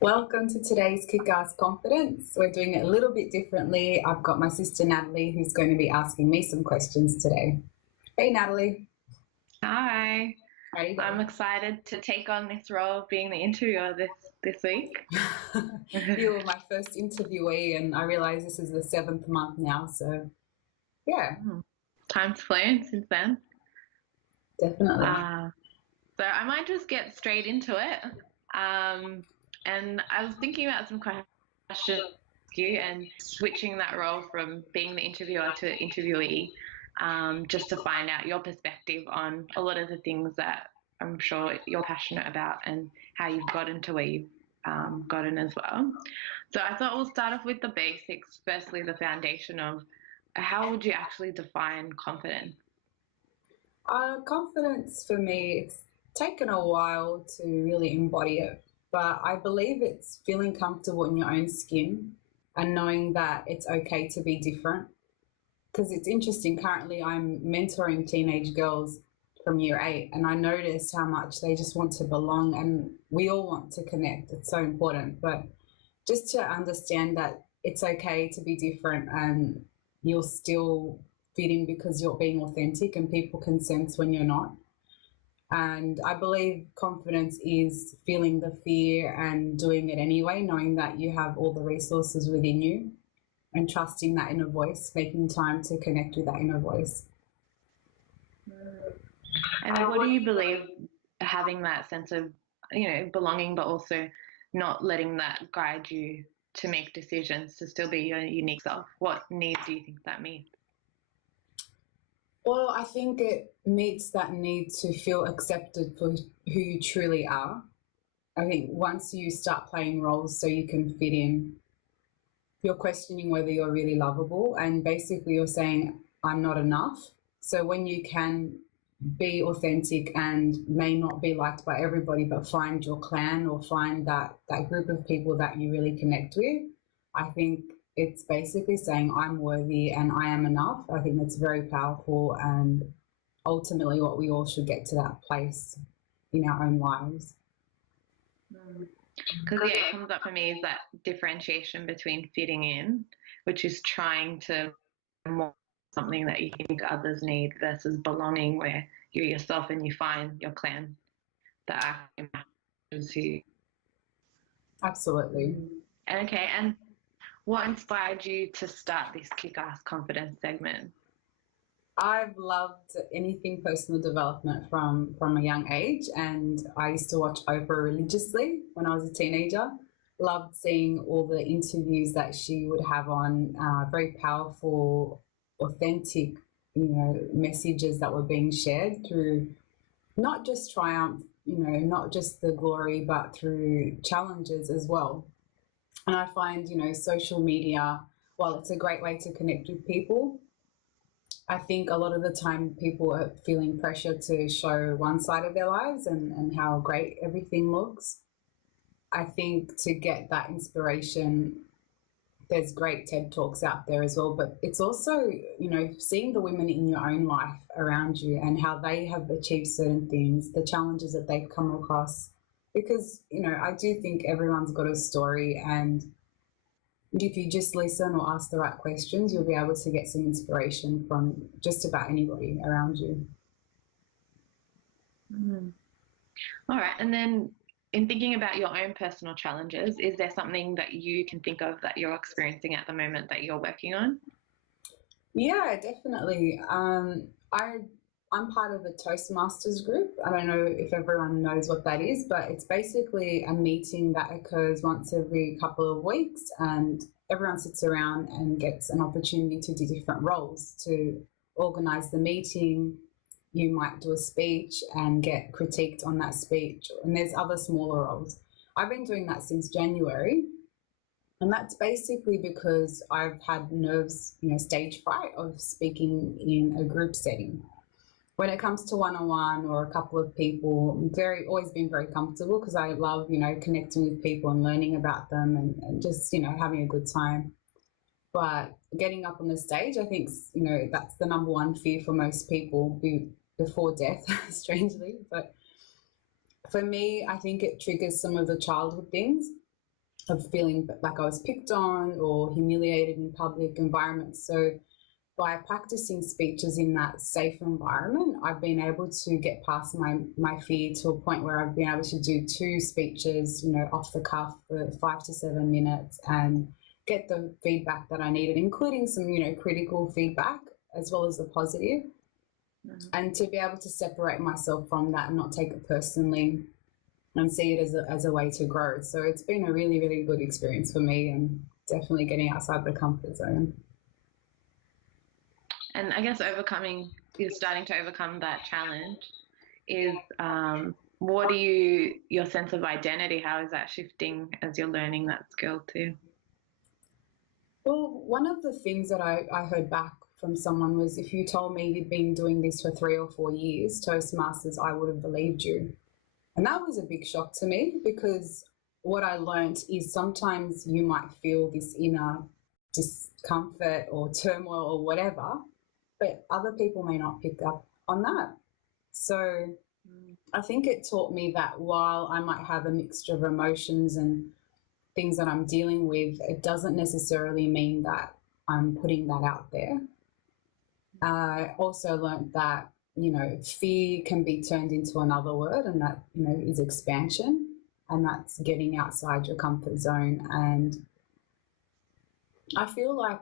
Welcome to today's Kick-Ass Confidence. We're doing it a little bit differently. I've got my sister Natalie who's going to be asking me some questions today. Hey Natalie. Hi, How you I'm going? excited to take on this role of being the interviewer this week. You were my first interviewee and I realise this is the 7th month now, so yeah, Time's flown since then. definitely. Uh, so I might just get straight into it. And I was thinking about some questions for you and switching that role from being the interviewer to interviewee, just to find out your perspective on a lot of the things that I'm sure you're passionate about and how you've gotten to where you've gotten as well. So I thought we'll start off with the basics. Firstly, the foundation of how would you actually define confidence? Confidence for me, it's taken a while to really embody it, but I believe it's feeling comfortable in your own skin and knowing that it's okay to be different. Because it's interesting, currently I'm mentoring teenage girls from year 8 and I noticed how much they just want to belong and we all want to connect. It's so important, but just to understand that it's okay to be different and you'll still fit in because you're being authentic and people can sense when you're not. And I believe confidence is feeling the fear and doing it anyway, knowing that you have all the resources within you and trusting that inner voice, making time to connect with that inner voice. And what do you believe having that sense of, belonging, but also not letting that guide you to make decisions to still be your unique self? What need do you think that means? Well, I think it meets that need to feel accepted for who you truly are. I think once you start playing roles so you can fit in, you're questioning whether you're really lovable and basically you're saying, I'm not enough. So when you can be authentic and may not be liked by everybody, but find your clan or find that group of people that you really connect with, I think it's basically saying I'm worthy and I am enough. I think that's very powerful and ultimately what we all should get to that place in our own lives. Because it comes up for me is that differentiation between fitting in, which is trying to more something that you think others need, versus belonging, where you're yourself and you find your clan that actually matches you. Absolutely. And what inspired you to start this kick-ass confidence segment? I've loved anything personal development from a young age, and I used to watch Oprah religiously when I was a teenager. Loved seeing all the interviews that she would have on, very powerful, authentic, messages that were being shared through not just triumph, not just the glory, but through challenges as well. And I find, social media, while it's a great way to connect with people, I think a lot of the time people are feeling pressure to show one side of their lives and how great everything looks. I think to get that inspiration, there's great TED Talks out there as well, but it's also, seeing the women in your own life around you and how they have achieved certain things, the challenges that they've come across. Because, I do think everyone's got a story, and if you just listen or ask the right questions, you'll be able to get some inspiration from just about anybody around you. All right. And then in thinking about your own personal challenges, is there something that you can think of that you're experiencing at the moment that you're working on? Yeah, definitely. I'm part of a Toastmasters group. I don't know if everyone knows what that is, but it's basically a meeting that occurs once every couple of weeks, and everyone sits around and gets an opportunity to do different roles to organize the meeting. You might do a speech and get critiqued on that speech, and there's other smaller roles. I've been doing that since January, and that's basically because I've had nerves, stage fright of speaking in a group setting. When it comes to one-on-one or a couple of people, always been very comfortable because I love, connecting with people and learning about them and just, having a good time. But getting up on the stage, I think, that's the number one fear for most people before death, strangely. But for me, I think it triggers some of the childhood things. of feeling like I was picked on or humiliated in public environments. So by practicing speeches in that safe environment, I've been able to get past my fear to a point where I've been able to do 2 speeches, off the cuff for 5 to 7 minutes and get the feedback that I needed, including some, critical feedback as well as the positive. And to be able to separate myself from that and not take it personally and see it as a way to grow. So it's been a really, really good experience for me, and definitely getting outside the comfort zone. And I guess you're starting to overcome that challenge is, your sense of identity, how is that shifting as you're learning that skill too? Well, one of the things that I heard back from someone was, if you told me you'd been doing this for 3 or 4 years, Toastmasters, I would have believed you. And that was a big shock to me, because what I learned is sometimes you might feel this inner discomfort or turmoil or whatever, but other people may not pick up on that. So I think it taught me that while I might have a mixture of emotions and things that I'm dealing with, it doesn't necessarily mean that I'm putting that out there. I also learned that, fear can be turned into another word, and that, is expansion, and that's getting outside your comfort zone. And I feel like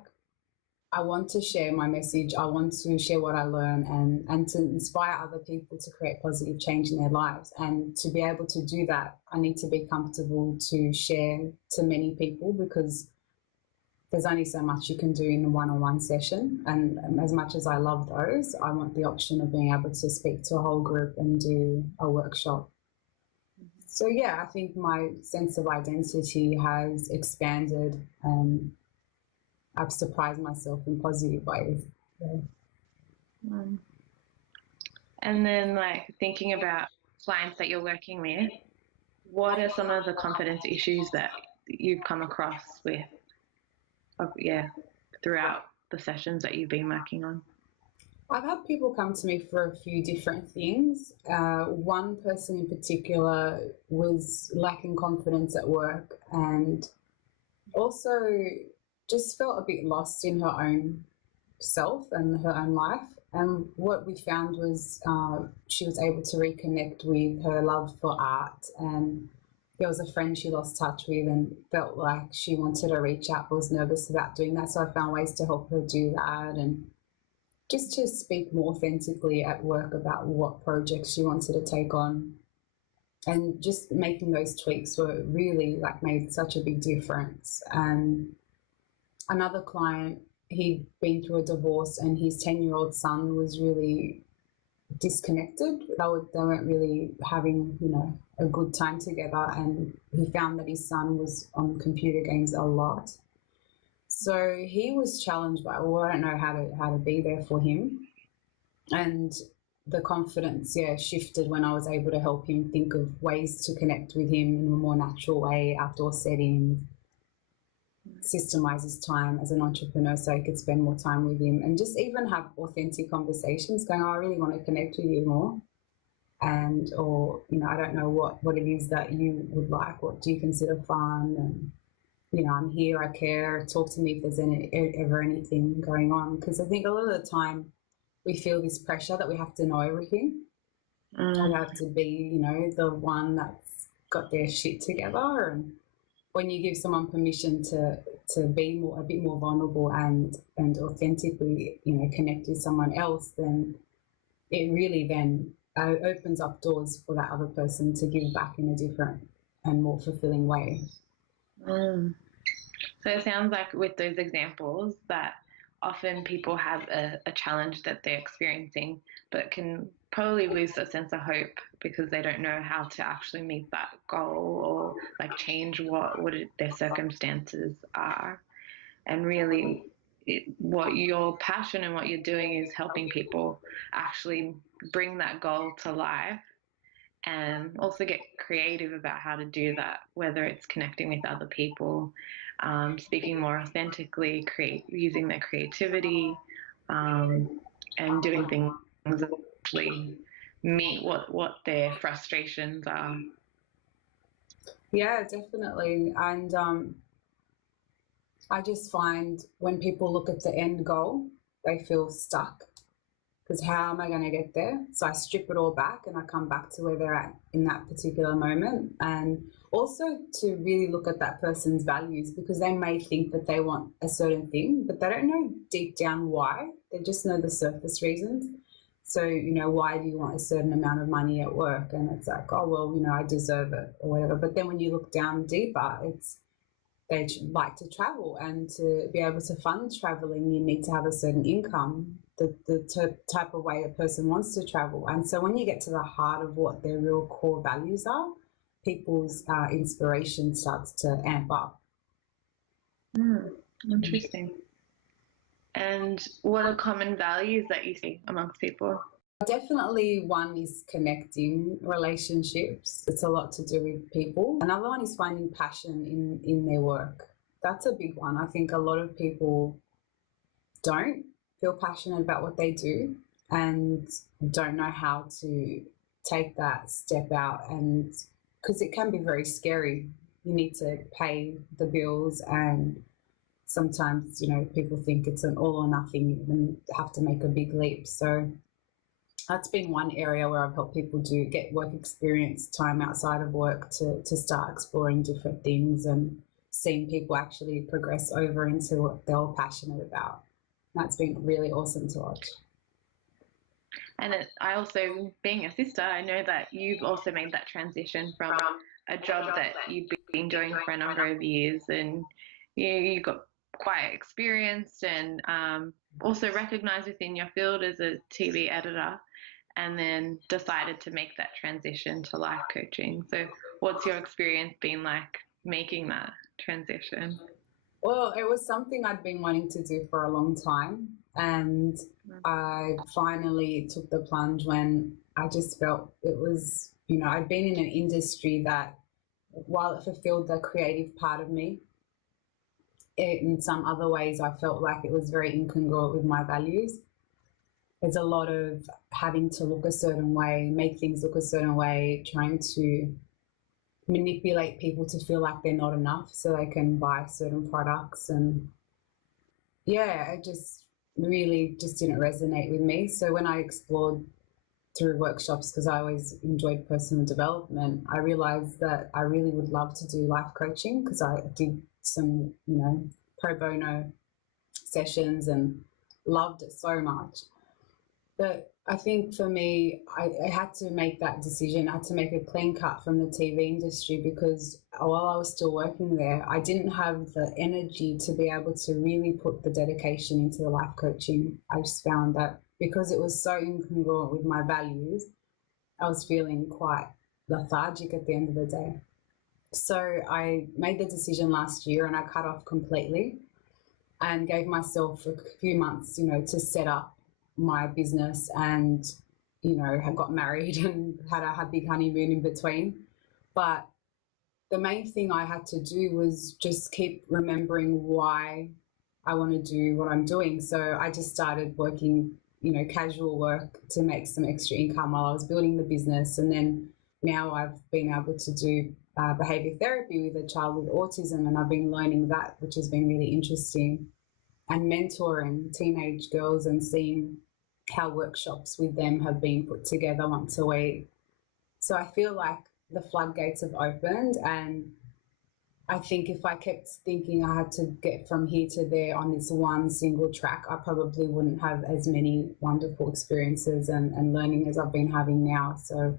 I want to share my message. I want to share what I learn and to inspire other people to create positive change in their lives. And to be able to do that, I need to be comfortable to share to many people, because there's only so much you can do in a one-on-one session. And as much as I love those, I want the option of being able to speak to a whole group and do a workshop. So yeah, I think my sense of identity has expanded, and I've surprised myself in positive ways. Yeah. And then, thinking about clients that you're working with, what are some of the confidence issues that you've come across with, throughout the sessions that you've been working on? I've had people come to me for a few different things. One person in particular was lacking confidence at work, and also just felt a bit lost in her own self and her own life. And what we found was she was able to reconnect with her love for art, and there was a friend she lost touch with and felt like she wanted to reach out but was nervous about doing that. So I found ways to help her do that, and just to speak more authentically at work about what projects she wanted to take on. And just making those tweaks were really made such a big difference. And another client, he'd been through a divorce, and his 10-year-old son was really disconnected. They weren't really having, a good time together, and he found that his son was on computer games a lot. So he was challenged by, I don't know how to be there for him. And the confidence, shifted when I was able to help him think of ways to connect with him in a more natural way, outdoor settings, systemize his time as an entrepreneur so I could spend more time with him, and just even have authentic conversations going, I really want to connect with you more. And, or, I don't know what it is that you would like. What do you consider fun? And, I'm here, I care, talk to me if there's ever anything going on. Because I think a lot of the time we feel this pressure that we have to know everything. We have to be, the one that's got their shit together. And when you give someone permission to be a bit more vulnerable and authentically, connect with someone else, then it really then opens up doors for that other person to give back in a different and more fulfilling way. So it sounds like with those examples that often people have a challenge that they're experiencing, but can probably lose a sense of hope because they don't know how to actually meet that goal or change what their circumstances are. And really, what your passion and what you're doing is helping people actually bring that goal to life, and also get creative about how to do that, whether it's connecting with other people, speaking more authentically, using their creativity, and doing things that actually meet what their frustrations are. Yeah, definitely. And I just find when people look at the end goal, they feel stuck because how am I going to get there? So I strip it all back and I come back to where they're at in that particular moment. And also to really look at that person's values, because they may think that they want a certain thing, but they don't know deep down why. They just know the surface reasons. So, why do you want a certain amount of money at work? And it's like, oh, well, I deserve it or whatever. But then when you look down deeper, they like to travel, and to be able to fund traveling, you need to have a certain income, the type of way a person wants to travel. And so when you get to the heart of what their real core values are, people's inspiration starts to amp up. Interesting. And what are common values that you see amongst people? Definitely one is connecting relationships. It's a lot to do with people. Another one is finding passion in their work. That's a big one. I think a lot of people don't feel passionate about what they do and don't know how to take that step out, and because it can be very scary. You need to pay the bills, and sometimes, people think it's an all or nothing and have to make a big leap. So that's been one area where I've helped people get work experience, time outside of work, to start exploring different things and seeing people actually progress over into what they're all passionate about. That's been really awesome to watch. And I also, being a sister, I know that you've also made that transition from a job that you've been doing for a number of years, and you got quite experienced and also recognised within your field as a TV editor, and then decided to make that transition to life coaching. So what's your experience been like making that transition? Well, it was something I'd been wanting to do for a long time, and I finally took the plunge when I just felt it was, I'd been in an industry that, while it fulfilled the creative part of me, in some other ways I felt like it was very incongruent with my values. There's a lot of having to look a certain way, make things look a certain way, trying to manipulate people to feel like they're not enough so they can buy certain products. And yeah, it just really just didn't resonate with me. So when I explored through workshops, because I always enjoyed personal development, I realized that I really would love to do life coaching, because I did some, pro bono sessions and loved it so much. But I think for me, I had to make that decision. I had to make a clean cut from the TV industry, because while I was still working there, I didn't have the energy to be able to really put the dedication into the life coaching. I just found that because it was so incongruent with my values, I was feeling quite lethargic at the end of the day. So I made the decision last year, and I cut off completely and gave myself a few months, to set up my business, and had got married and had a big honeymoon in between. But the main thing I had to do was just keep remembering why I want to do what I'm doing. So I just started working, casual work to make some extra income while I was building the business. And then now I've been able to do behavior therapy with a child with autism, and I've been learning that, which has been really interesting, and mentoring teenage girls and seeing how workshops with them have been put together once a week. So I feel like the floodgates have opened, and I think if I kept thinking I had to get from here to there on this one single track, I probably wouldn't have as many wonderful experiences and learning as I've been having now. So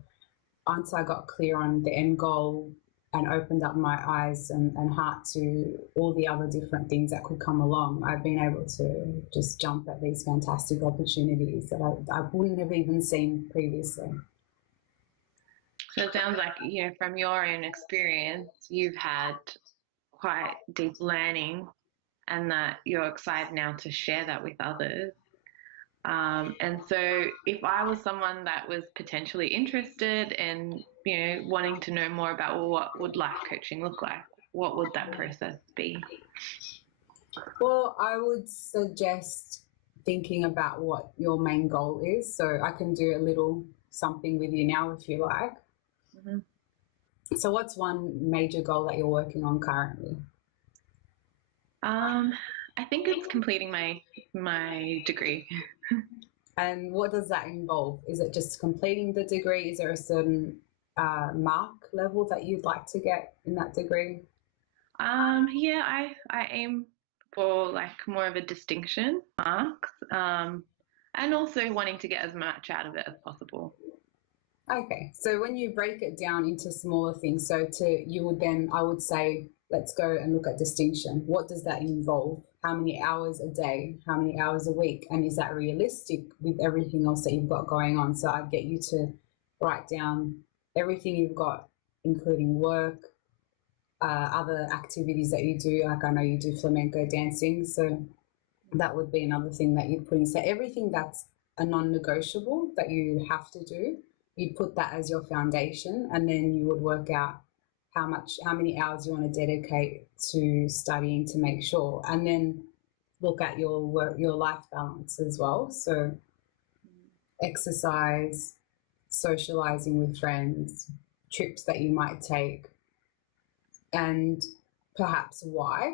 once I got clear on the end goal and opened up my eyes and heart to all the other different things that could come along, I've been able to just jump at these fantastic opportunities that I wouldn't have even seen previously. So it sounds like, from your own experience, you've had quite deep learning, and that you're excited now to share that with others. And so if I was someone that was potentially interested in, wanting to know more about, well, what would life coaching look like? What would that process be? Well, I would suggest thinking about what your main goal is. So I can do a little something with you now if you like. Mm-hmm. So what's one major goal that you're working on currently? I think it's completing my degree. And what does that involve? Is it just completing the degree? Is there a certain mark level that you'd like to get in that degree? Yeah, I aim for like more of a distinction marks, and also wanting to get as much out of it as possible. Okay, so when you break it down into smaller things, you would then, I would say, let's go and look at distinction. What does that involve? How many hours a day? How many hours a week? And is that realistic with everything else that you've got going on? So I'd get you to write down everything you've got, including work, other activities that you do. Like I know you do flamenco dancing, so that would be another thing that you'd put in. So everything that's a non-negotiable that you have to do, you put that as your foundation, and then you would work out how many hours you want to dedicate to studying to make sure, and then look at your work, your life balance as well. So exercise, socializing with friends, trips that you might take, and perhaps why.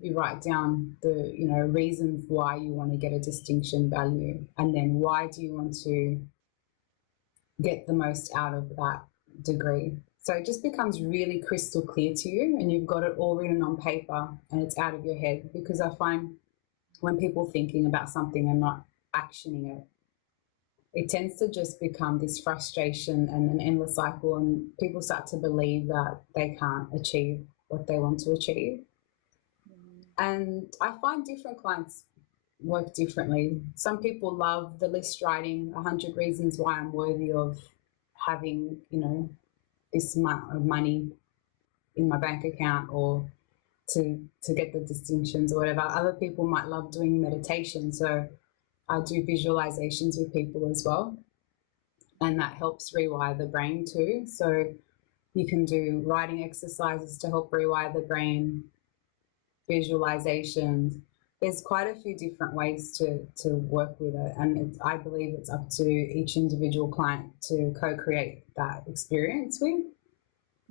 You write down the reasons why you want to get a distinction value, and then why do you want to get the most out of that degree. So it just becomes really crystal clear to you, and you've got it all written on paper and it's out of your head. Because I find when people thinking about something and not actioning it, it tends to just become this frustration and an endless cycle, and people start to believe that they can't achieve what they want to achieve. And I find different clients work differently. Some people love the list writing, 100 reasons why I'm worthy of having, this amount of money in my bank account, or to get the distinctions or whatever. Other people might love doing meditation. So I do visualizations with people as well. And that helps rewire the brain too. So you can do writing exercises to help rewire the brain, visualizations. There's quite a few different ways to work with it, and I believe it's up to each individual client to co-create that experience with.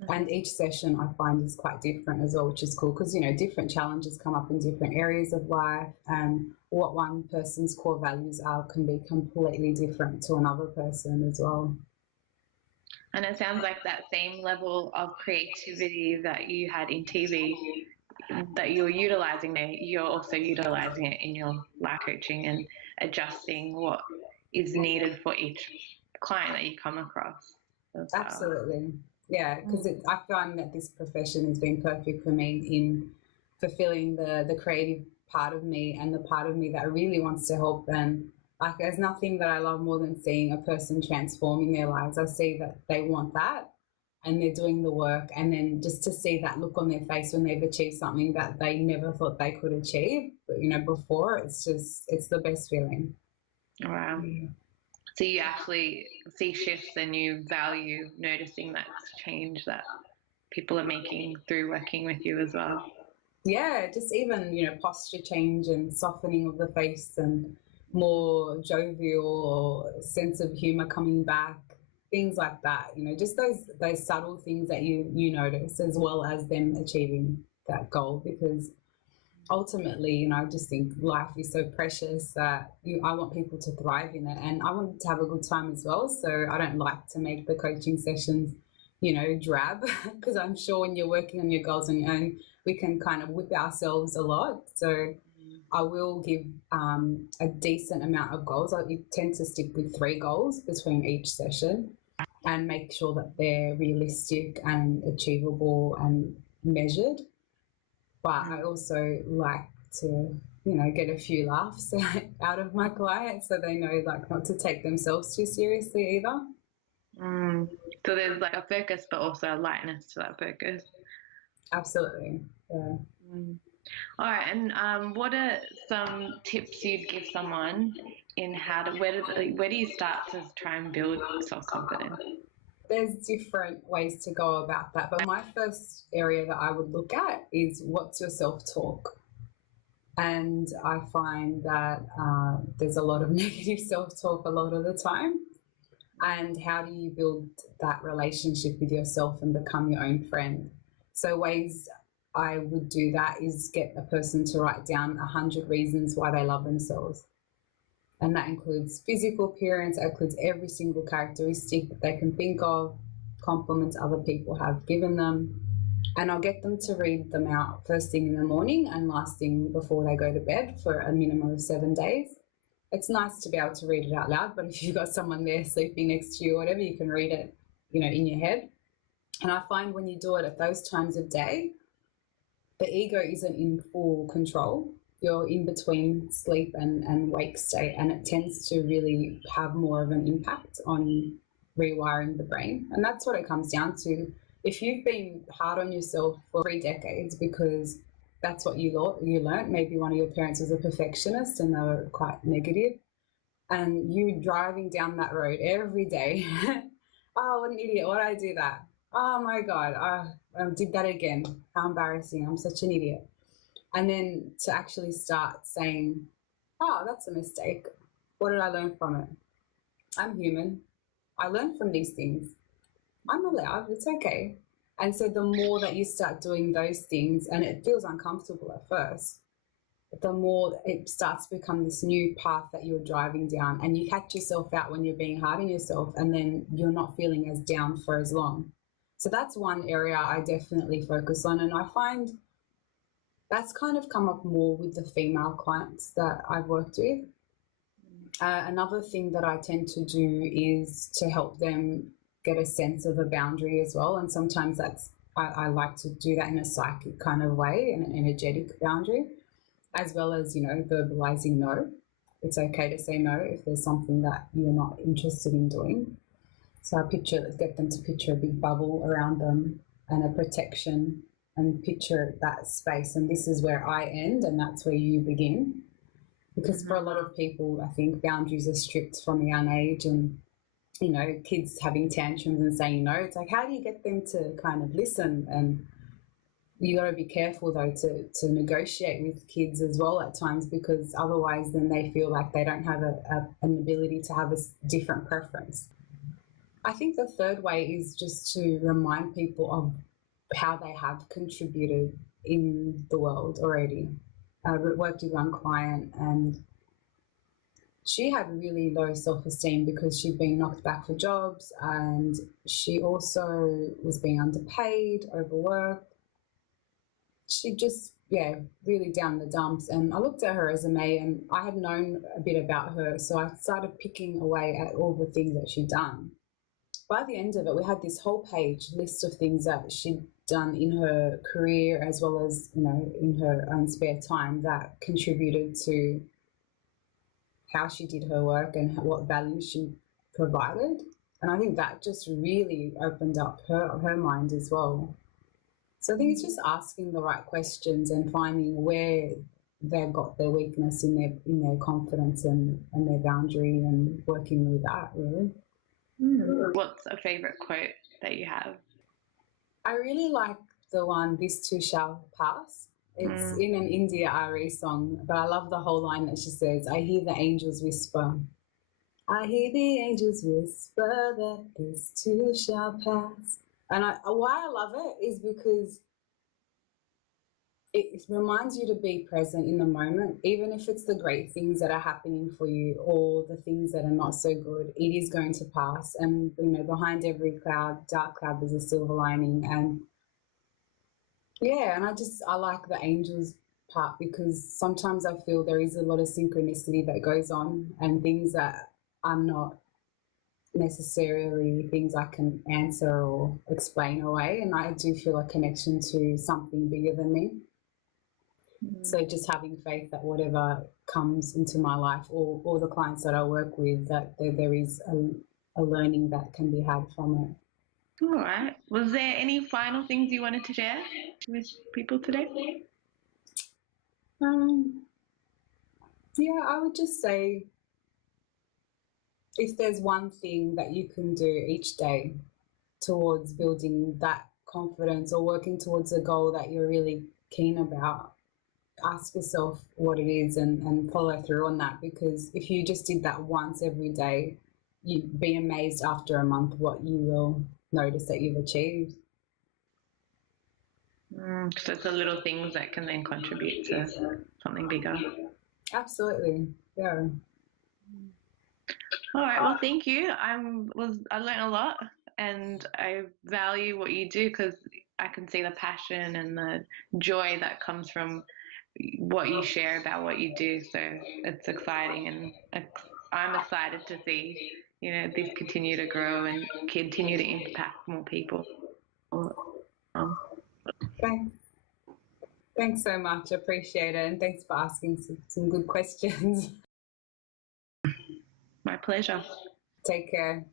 And each session I find is quite different as well, which is cool, because different challenges come up in different areas of life, and what one person's core values are can be completely different to another person as well. And it sounds like that same level of creativity that you had in TV, that you're utilizing there, you're also utilizing it in your life coaching and adjusting what is needed for each client that you come across. Absolutely. Yeah, because I find that this profession has been perfect for me in fulfilling the creative part of me, and the part of me that really wants to help. And like, there's nothing that I love more than seeing a person transforming their lives. I see that they want that, and they're doing the work, and then just to see that look on their face when they've achieved something that they never thought they could achieve, before, it's the best feeling. Wow. So you actually see shifts, and you value noticing that change that people are making through working with you as well. Yeah, just even, posture change and softening of the face, and more jovial, or sense of humor coming back, things like that, just those subtle things that you notice, as well as them achieving that goal. Because ultimately, I just think life is so precious that I want people to thrive in it, and I want to have a good time as well. So I don't like to make the coaching sessions, drab, because I'm sure when you're working on your goals on your own, we can kind of whip ourselves a lot. So I will give a decent amount of goals. I tend to stick with 3 goals between each session, and make sure that they're realistic and achievable and measured. But I also like to, get a few laughs out of my clients, so they know like not to take themselves too seriously either. So there's like a focus, but also a lightness to that focus. Absolutely. Yeah. All right. And what are some tips you'd give someone in where do you start to try and build self-confidence? There's different ways to go about that, but my first area that I would look at is, what's your self-talk? And I find that there's a lot of negative self-talk a lot of the time. And how do you build that relationship with yourself and become your own friend? So ways I would do that is get a person to write down 100 reasons why they love themselves. And that includes physical appearance, that includes every single characteristic that they can think of, compliments other people have given them. And I'll get them to read them out first thing in the morning and last thing before they go to bed for a minimum of 7 days. It's nice to be able to read it out loud, but if you've got someone there sleeping next to you or whatever, you can read it, in your head. And I find when you do it at those times of day, the ego isn't in full control. You're in between sleep and wake state, and it tends to really have more of an impact on rewiring the brain. And that's what it comes down to. If you've been hard on yourself for 3 decades because that's what you learned, maybe one of your parents was a perfectionist and they were quite negative, and you driving down that road every day, oh, what an idiot, why did I do that? Oh my God, I did that again. How embarrassing, I'm such an idiot. And then to actually start saying, oh, that's a mistake. What did I learn from it? I'm human. I learned from these things. I'm allowed, it's okay. And so the more that you start doing those things, and it feels uncomfortable at first, but the more it starts to become this new path that you're driving down, and you catch yourself out when you're being hard on yourself, and then you're not feeling as down for as long. So that's one area I definitely focus on. And I find that's kind of come up more with the female clients that I've worked with. Another thing that I tend to do is to help them get a sense of a boundary as well. And sometimes I like to do that in a psychic kind of way, in an energetic boundary, as well as, verbalizing no. It's okay to say no if there's something that you're not interested in doing. So I get them to picture a big bubble around them and a protection, and picture that space. And this is where I end and that's where you begin. Because for a lot of people, I think boundaries are strict from a young age, and kids having tantrums and saying no. It's like, how do you get them to kind of listen? And you got to be careful though to negotiate with kids as well at times, because otherwise then they feel like they don't have an ability to have a different preference. I think the third way is just to remind people of how they have contributed in the world already. I worked with one client and she had really low self-esteem because she'd been knocked back for jobs, and she also was being underpaid, overworked. She just, really down the dumps. And I looked at her resume and I had known a bit about her, so I started picking away at all the things that she'd done. By the end of it, we had this whole page list of things that she'd done in her career as well as, in her own spare time that contributed to how she did her work and what value she provided. And I think that just really opened up her mind as well. So I think it's just asking the right questions and finding where they've got their weakness in their confidence and their boundary, and working with that, really. What's a favourite quote that you have? I really like the one, "This too shall pass." It's in an India RE song, but I love the whole line that she says, "I hear the angels whisper. I hear the angels whisper that this too shall pass." And why I love it is because it reminds you to be present in the moment, even if it's the great things that are happening for you or the things that are not so good. It is going to pass, and behind every dark cloud, there's a silver lining. And and I like the angels part, because sometimes I feel there is a lot of synchronicity that goes on, and things that are not necessarily things I can answer or explain away, and I do feel a connection to something bigger than me. So just having faith that whatever comes into my life, or the clients that I work with, that there is a learning that can be had from it. All right. Was there any final things you wanted to share with people today? I would just say, if there's one thing that you can do each day towards building that confidence or working towards a goal that you're really keen about, ask yourself what it is and follow through on that. Because if you just did that once every day, you'd be amazed after a month what you will notice that you've achieved. So it's the little things that can then contribute to something bigger. Absolutely, yeah. All right. Well, thank you. I learned a lot, and I value what you do because I can see the passion and the joy that comes from what you share about what you do. So it's exciting, and I'm excited to see this continue to grow and continue to impact more people. Thanks so much. Appreciate it, and thanks for asking some good questions. My pleasure. Take care.